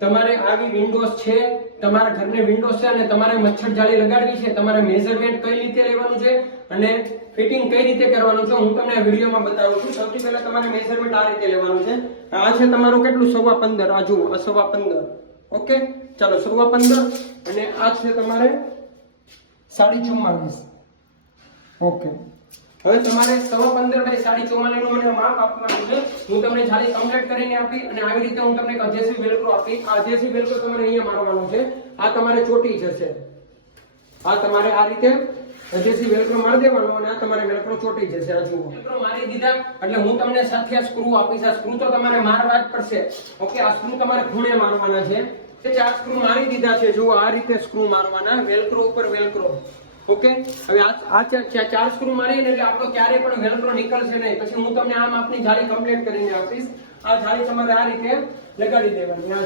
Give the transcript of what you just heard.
તમારે આવી વિન્ડોઝ છે, તમારા ઘરની વિન્ડોઝ છે અને તમારે મચ્છર જાળી લગાડવી છે, તમારે મેઝરમેન્ટ કઈ રીતે લેવાનું છે અને ફિટિંગ કઈ રીતે કરવાનું છે હું તમને આ વિડીયોમાં બતાવું છું. સૌથી પહેલા તમારે મેઝરમેન્ટ આ રીતે લેવાનું છે. આ છે તમારું કેટલું 15.5, આ જુઓ આ 15.5. ઓકે, ચાલો 15.5 અને આ છે તમારે 44.5. ઓકે, હવે તમારે 15.5 બાય 44 નું મને માપ આપવાનું છે. હું તમને જાળી કમ્પ્લીટ કરીને આપી અને આવી રીતે હું તમને અધેસિવ વેલ્ક્રો આપી. આ અધેસિવ વેલ્ક્રો તમારે અહીંયા મારવાનું છે. આ તમારે ચોટી જશે. આ તમારે આ રીતે અધેસિવ વેલ્ક્રો મારી દેવાનો અને આ તમારે વેલ્ક્રો ચોટી જશે. આ જુઓ વેલ્ક્રો મારી દીધા એટલે હું તમને સાથે સ્ક્રૂ આપીશ. આ સ્ક્રૂ તો તમારે મારવા જ પડશે. ઓકે, આ સ્ક્રૂ તમારે ખૂણે મારવાના છે. 4 સ્ક્રૂ મારી દીધા છે. જુઓ આ રીતે સ્ક્રૂ મારવાના, વેલ્ક્રો ઉપર વેલ્ક્રો. ઓકે, હવે આ 4 સ્ક્રૂ મારીને એટલે આપણો ક્યારે પણ વેલ્ક્રો નીકળશે નહીં. પછી હું તમને આ માપની જાળી કમ્પ્લીટ કરીને આપીશ. આ જાળી તમારે આ રીતે લગાડી દેવાની.